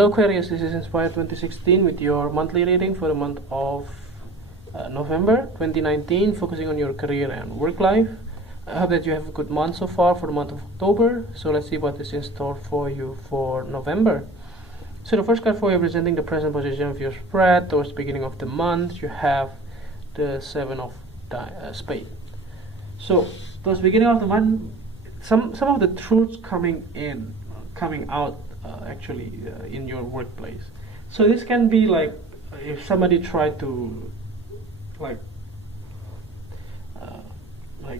Hello Aquarius, this is Inspire 2016 with your monthly reading for the month of November 2019, focusing on your career and work life. I hope that you have a good month so far for the month of October. So let's see what is in store for you for November. So the first card for you representing the present position of your spread towards the beginning of the month, you have the Seven of Spades. So towards the beginning of the month, some of the truths coming out in your workplace. So this can be like if somebody tried to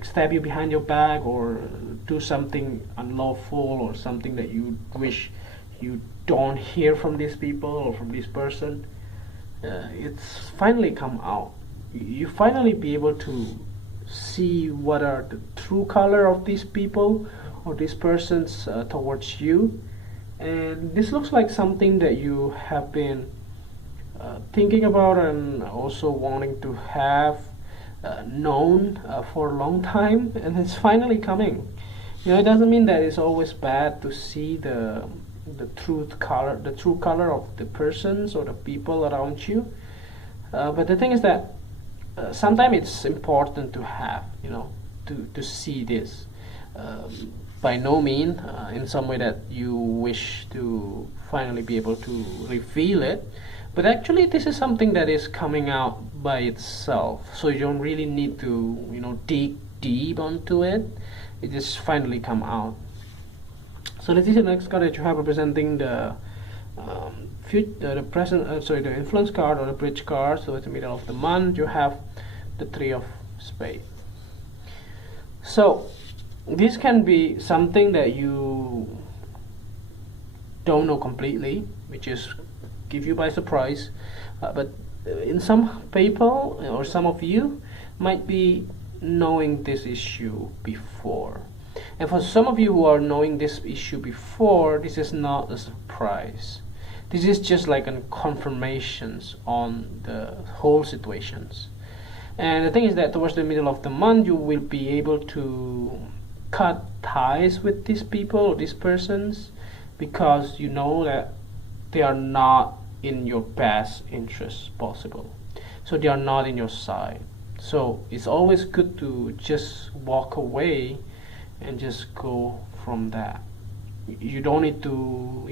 stab you behind your back, or do something unlawful, or something that you wish you don't hear from these people or from this person. It's finally come out. You finally be able to see what are the true color of these people or these persons towards you. And this looks like something that you have been thinking about and also wanting to have known for a long time, and it's finally coming. It doesn't mean that it's always bad to see the true color of the persons or the people around you. But the thing is that sometimes it's important to have, to see this. By no means in some way that you wish to finally be able to reveal it, but actually this is something that is coming out by itself, so you don't really need to dig deep onto it. It just finally come out. So let's see the next card that you have representing the influence card or the bridge card. So it's the middle of the month, you have the Three of Spades. So this can be something that you don't know completely, which is give you by surprise, but in some people or some of you might be knowing this issue before, and for some of you who are knowing this issue before, this is not a surprise. This is just like a confirmation on the whole situations. And the thing is that towards the middle of the month, you will be able to cut ties with these people or these persons, because you know that they are not in your best interest possible. So they are not in your side. So it's always good to just walk away and just go from that. You don't need to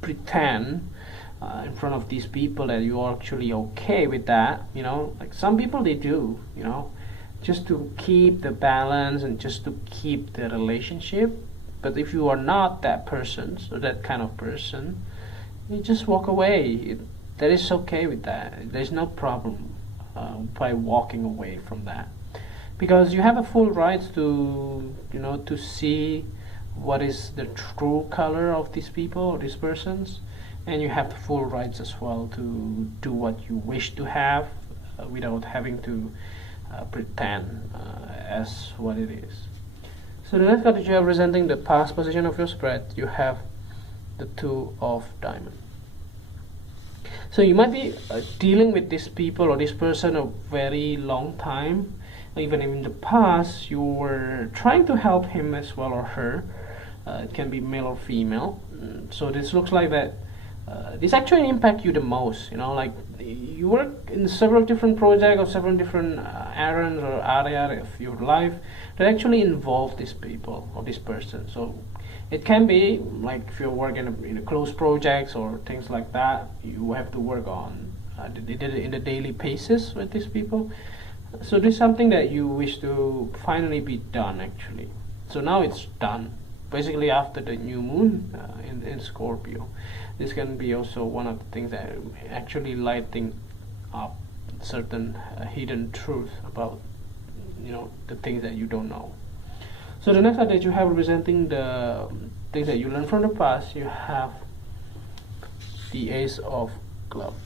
pretend in front of these people that you are actually okay with that. Like some people, they do, just to keep the balance and just to keep the relationship. But if you are not that person, so that kind of person, you just walk away. That is okay with that. There's no problem by walking away from that, because you have a full right to to see what is the true color of these people or these persons, and you have the full rights as well to do what you wish to have without having to pretend as what it is. So the next card that you have representing the past position of your spread, you have the Two of Diamonds. So you might be dealing with these people or this person a very long time. Even in the past, you were trying to help him as well, or her. It can be male or female. So this looks like that this actually impact you the most. Like you work in several different projects or several different errands or areas of your life that actually involve these people or this person. So it can be like if you work in a close projects or things like that, you have to work on in the daily basis with these people. So this is something that you wish to finally be done actually. So now it's done. Basically after the new moon in Scorpio. This can be also one of the things that actually lighting up certain hidden truth about the things that you don't know. So the next card that you have representing the things that you learned from the past, you have the Ace of Clubs.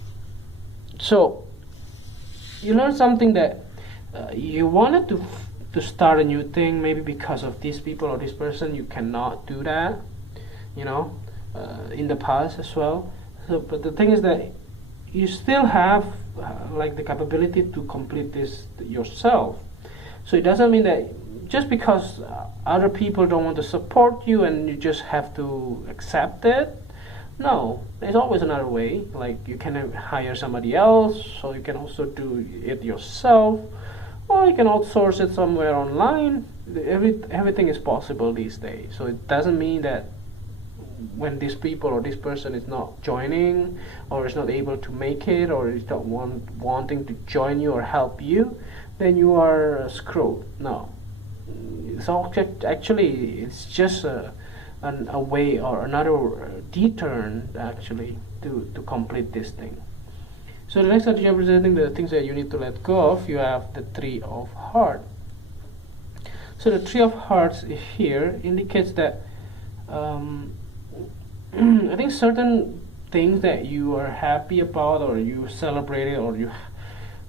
So you learned something that you wanted to start a new thing, maybe because of these people or this person you cannot do that, in the past as well. So, but the thing is that you still have the capability to complete this yourself. So it doesn't mean that just because other people don't want to support you and you just have to accept it, No, there's always another way. Like you can hire somebody else, or you can also do it yourself, or you can outsource it somewhere online. Everything is possible these days. So it doesn't mean that when these people or this person is not joining, or is not able to make it, or is not wanting to join you or help you, then you are screwed. No, it's all actually it's just a way or another deterrent actually to complete this thing. So the next strategy representing the things that you need to let go of, you have the Three of Hearts. So the Three of Hearts here indicates that I think certain things that you are happy about, or you celebrated, or you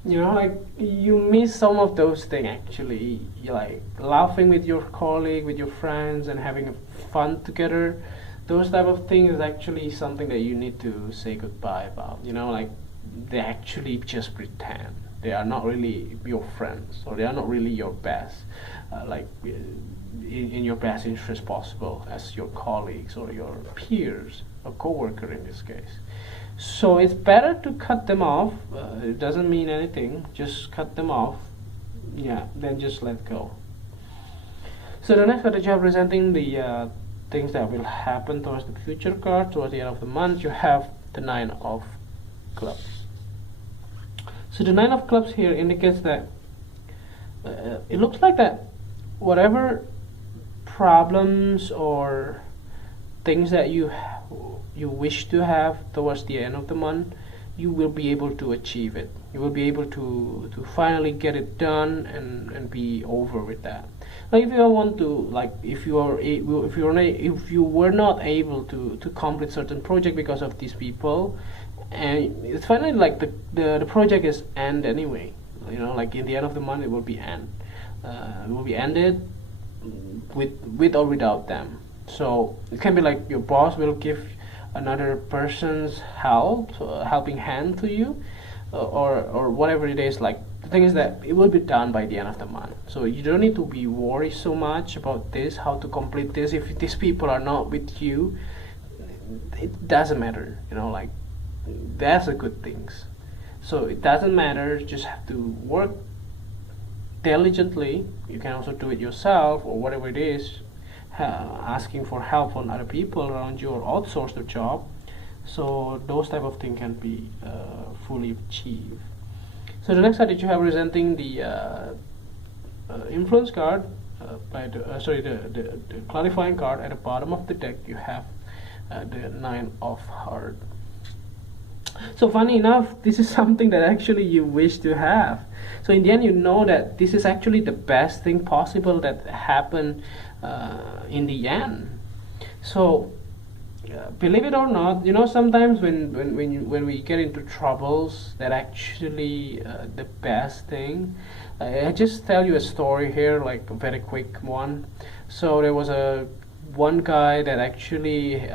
know, like you miss some of those things actually. You like laughing with your colleague, with your friends, and having fun together. Those type of things is actually something that you need to say goodbye about. You know, like they actually just pretend. They are not really your friends, or they are not really your best, in your best interest possible as your colleagues or your peers, a co-worker in this case. So it's better to cut them off. It doesn't mean anything. Just cut them off. Yeah, then just let go. So the next card, representing the things that will happen towards the future card, towards the end of the month, you have the Nine of Clubs. So the Nine of Clubs here indicates that it looks like that whatever problems or things that you wish to have towards the end of the month, you will be able to achieve it. You will be able to finally get it done and be over with that. Like if you want to, like if you were not able to complete certain project because of these people, and it's finally like the project is end anyway. You know, like in the end of the month it will be end. It will be ended with or without them. So it can be like your boss will give another person's helping hand to you, or whatever it is. Like the thing is that it will be done by the end of the month. So you don't need to be worried so much about this, how to complete this. If these people are not with you, it doesn't matter. You know, like that's a good things. So it doesn't matter. Just have to work diligently. You can also do it yourself or whatever it is, asking for help from other people around you, or outsource the job. So those type of things can be fully achieved. So the next card that you have representing the influence card, the clarifying card at the bottom of the deck, you have the Nine of Hearts. So funny enough, this is something that actually you wish to have. So in the end, you know that this is actually the best thing possible that happened in the end. So believe it or not, you know, sometimes when we get into troubles, that actually the best thing. I just tell you a story here, like a very quick one. So there was one guy that actually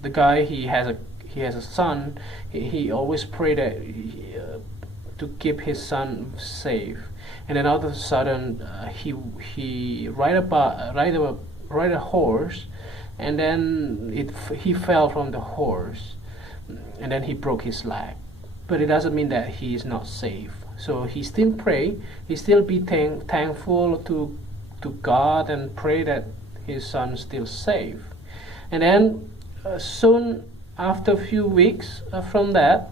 the guy, he has a son. He always prayed that to keep his son safe, and then all of a sudden he ride a horse, and then he fell from the horse, and then he broke his leg. But it doesn't mean that he is not safe. So he still pray. He still be thankful to God and pray that his son is still safe. And then soon after a few weeks from that,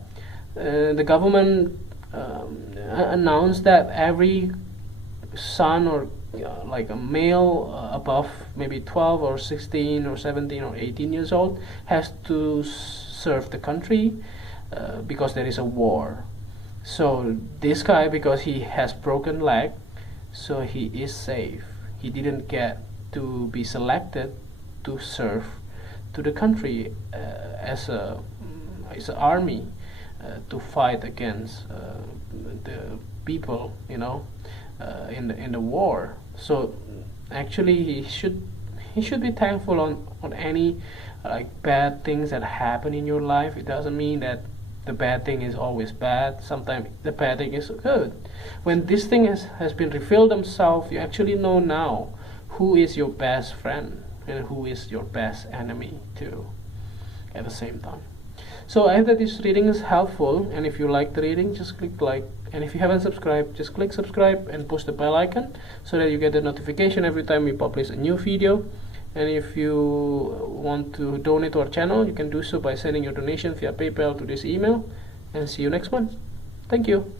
the government announced that every son, or like a male above maybe 12 or 16 or 17 or 18 years old, has to serve the country because there is a war. So this guy, because he has broken leg, so he is safe. He didn't get to be selected to serve to the country as an army to fight against the people, you know, in the war. So actually he should be thankful on any like bad things that happen in your life. It doesn't mean that the bad thing is always bad. Sometimes the bad thing is good. When this thing has been revealed themselves, you actually know now who is your best friend. and who is your best enemy too at the same time. So I hope that this reading is helpful, and if you like the reading, just click like, and if you haven't subscribed, just click subscribe and push the bell icon so that you get the notification every time we publish a new video. And if you want to donate to our channel, you can do so by sending your donation via PayPal to this email, and see you next month. Thank you.